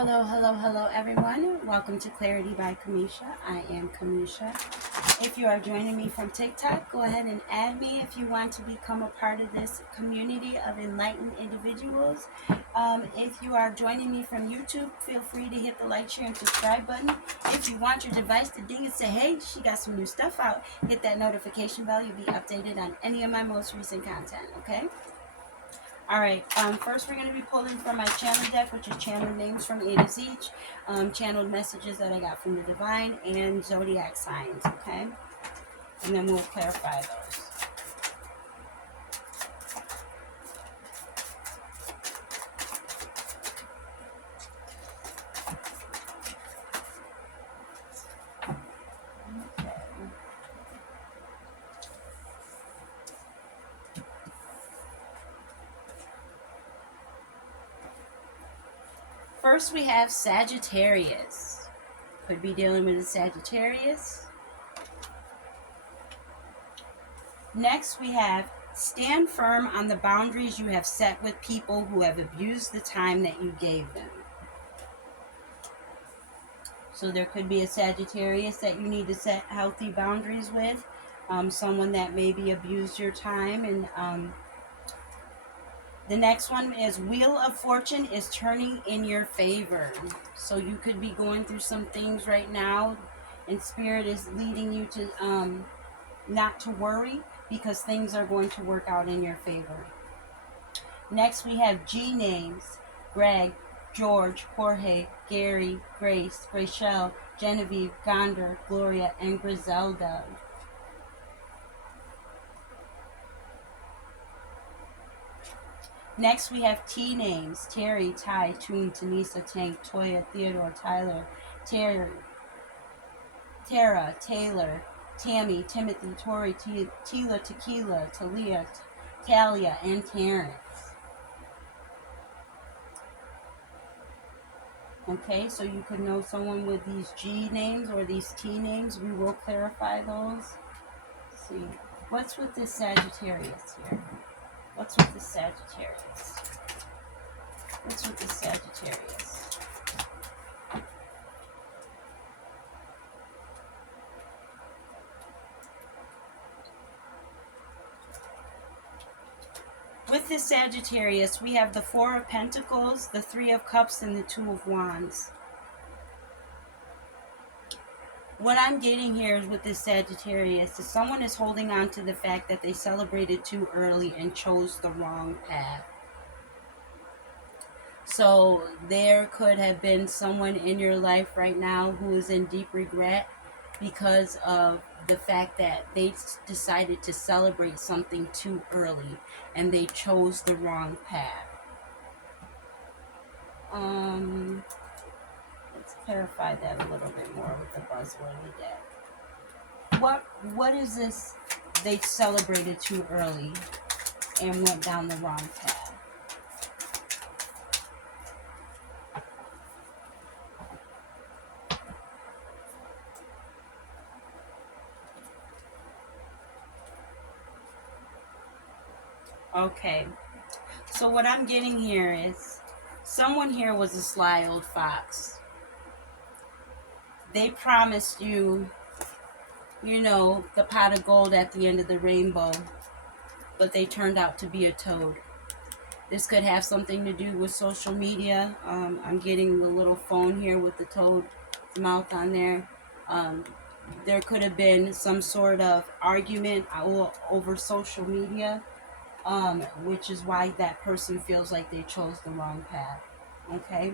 Hello, hello, hello, everyone. Welcome to Clarity by Kamisha. I am Kamisha. If you are joining me from TikTok, go ahead and add me if you want to become a part of this community of enlightened individuals. If you are joining me from YouTube, feel free to hit the like, share, and subscribe button. If you want your device to ding and say, hey, she got some new stuff out, hit that notification bell. You'll be updated on any of my most recent content, okay? All right, first we're going to be pulling from my channel deck, which is channel names from A to Z, channeled messages that I got from the divine, and zodiac signs, okay? And then we'll clarify those. Okay. First we have Sagittarius. Could be dealing with a Sagittarius. Next we have stand firm on the boundaries you have set with people who have abused the time that you gave them. So there could be a Sagittarius that you need to set healthy boundaries with. Someone that maybe abused your time. And the next one is Wheel of Fortune is turning in your favor. So you could be going through some things right now, and Spirit is leading you to not to worry, because things are going to work out in your favor. Next we have G names: Greg, George, Jorge, Gary, Grace, Rachel, Genevieve, Gonder, Gloria, and Griselda. Next we have T names: Terry, Ty, Toon, Tanisa, Tank, Toya, Theodore, Tyler, Terry, Tara, Taylor, Tammy, Timothy, Tori, Tila, Tequila, Talia, Talia, and Terrence. Okay, so you could know someone with these G names or these T names. We will clarify those. Let's see. What's with this Sagittarius here? What's with this Sagittarius? What's with this Sagittarius? With this Sagittarius, we have the Four of Pentacles, the Three of Cups, and the Two of Wands. What I'm getting here is with this Sagittarius is someone is holding on to the fact that they celebrated too early and chose the wrong path. So there could have been someone in your life right now who is in deep regret because of the fact that they decided to celebrate something too early and they chose the wrong path. Let's clarify that a little bit more with the buzzword of the deck. What is this? They celebrated too early and went down the wrong path. Okay, so what I'm getting here is someone here was a sly old fox. They promised you, the pot of gold at the end of the rainbow, but they turned out to be a toad. This could have something to do with social media. I'm getting the little phone here with the toad mouth on there. There could have been some sort of argument over social media, which is why that person feels like they chose the wrong path. Okay?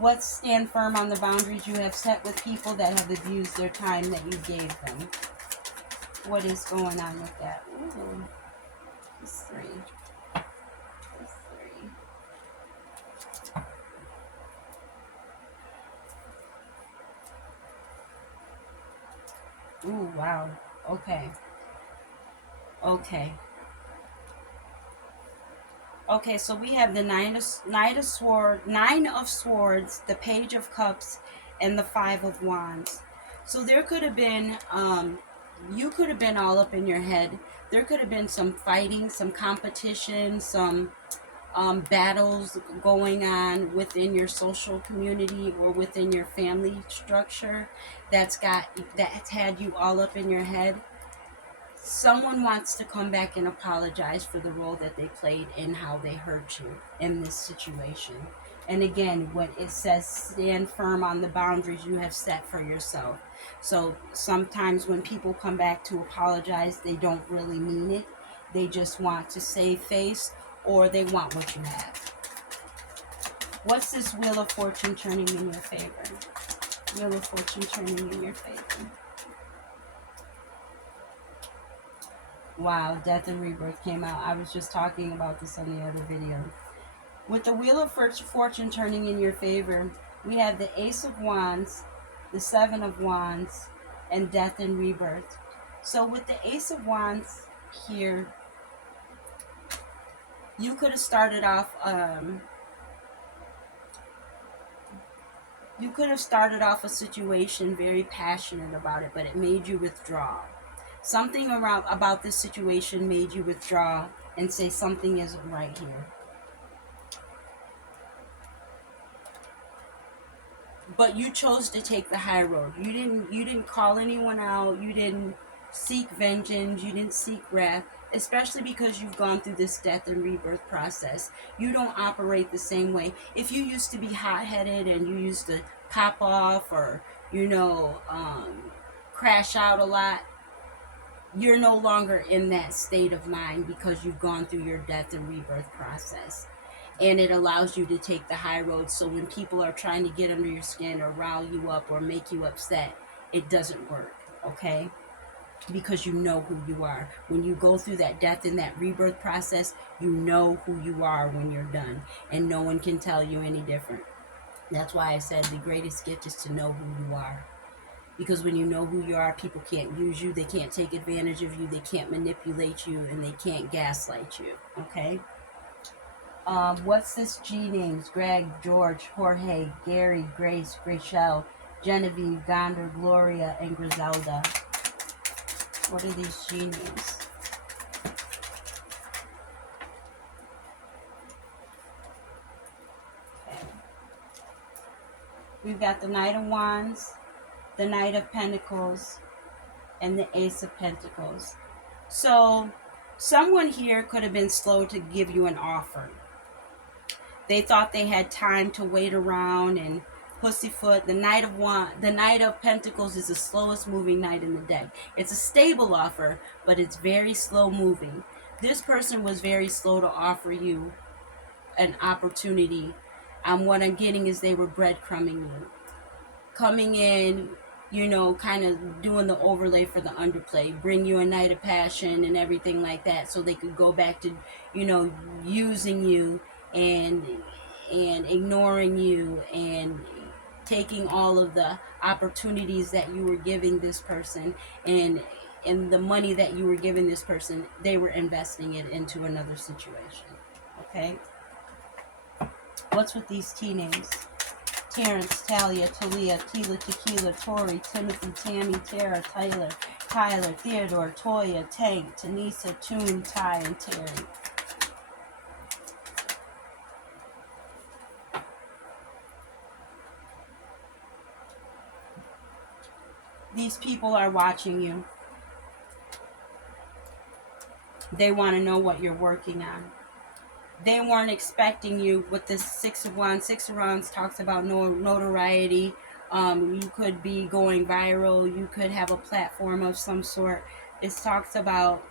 Let's stand firm on the boundaries you have set with people that have abused their time that you gave them. What is going on with that? Ooh, this three. Ooh, wow. Okay. Okay. Okay, so we have the Nine of Swords, the Page of Cups, and the Five of Wands. So there could have been, you could have been all up in your head. There could have been some fighting, some competition, some battles going on within your social community or within your family structure that's had you all up in your head. Someone wants to come back and apologize for the role that they played in how they hurt you in this situation. And again, when it says stand firm on the boundaries you have set for yourself. So sometimes when people come back to apologize, they don't really mean it. They just want to save face, or they want what you have. What's this Wheel of Fortune turning in your favor? Wheel of Fortune turning in your favor. Wow, Death and Rebirth came out. I was just talking about this on the other video. With the Wheel of Fortune turning in your favor, we have the Ace of Wands, the Seven of Wands, and Death and Rebirth. So with the Ace of Wands here, you could have started off a situation very passionate about it, but it made you withdraw. Something about this situation made you withdraw and say something isn't right here. But you chose to take the high road. You didn't call anyone out. You didn't seek vengeance. You didn't seek wrath, especially because you've gone through this death and rebirth process. You don't operate the same way. If you used to be hot-headed and you used to pop off or, crash out a lot, you're no longer in that state of mind because you've gone through your death and rebirth process. And it allows you to take the high road, so when people are trying to get under your skin or rile you up or make you upset, it doesn't work, okay? Because you know who you are. When you go through that death and that rebirth process, you know who you are when you're done, and no one can tell you any different. That's why I said the greatest gift is to know who you are. Because when you know who you are, people can't use you, they can't take advantage of you, they can't manipulate you, and they can't gaslight you, okay? What's this G names? Greg, George, Jorge, Gary, Grace, Grachelle, Genevieve, Gonder, Gloria, and Griselda. What are these G names? Okay. We've got the Knight of Wands, the Knight of Pentacles, and the Ace of Pentacles. So someone here could have been slow to give you an offer. They thought they had time to wait around and pussyfoot. The Knight of Pentacles is the slowest moving knight in the deck. It's a stable offer, but it's very slow moving. This person was very slow to offer you an opportunity. What I'm getting is they were breadcrumbing you. Coming in, kind of doing the overlay for the underplay, bring you a night of passion and everything like that, so they could go back to, using you and ignoring you and taking all of the opportunities that you were giving this person, and the money that you were giving this person, they were investing it into another situation. Okay? What's with these T names? Terrence, Talia, Talia, Tila, Tequila, Tori, Timothy, Tammy, Tara, Tyler, Theodore, Toya, Tank, Tanisa, Toon, Ty, and Terry. These people are watching you. They want to know what you're working on. They weren't expecting you with this Six of Wands. Six of Wands talks about notoriety. You could be going viral. You could have a platform of some sort. It talks about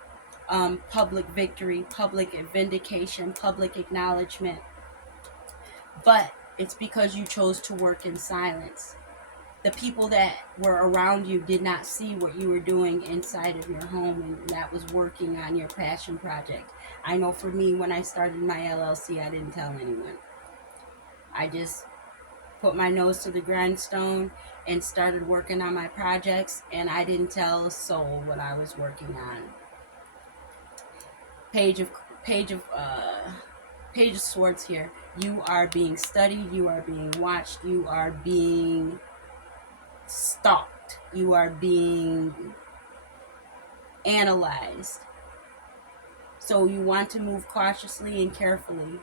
public victory, public vindication, public acknowledgement. But it's because you chose to work in silence. The people that were around you did not see what you were doing inside of your home, and that was working on your passion project. I know for me, when I started my LLC, I didn't tell anyone. I just put my nose to the grindstone and started working on my projects, and I didn't tell a soul what I was working on. Page of Swords here. You are being studied, you are being watched, you are being stalked, you are being analyzed. So you want to move cautiously and carefully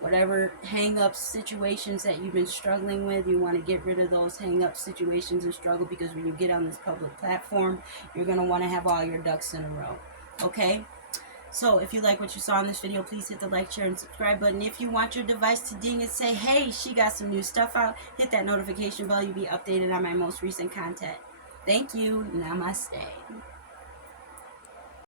whatever hang-up situations that you've been struggling with. You want to get rid of those hang-up situations and struggle, because when you get on this public platform, you're going to want to have all your ducks in a row. Okay? So if you like what you saw in this video, please hit the like, share, and subscribe button. If you want your device to ding and say, hey, she got some new stuff out, hit that notification bell. You'll be updated on my most recent content. Thank you. Namaste.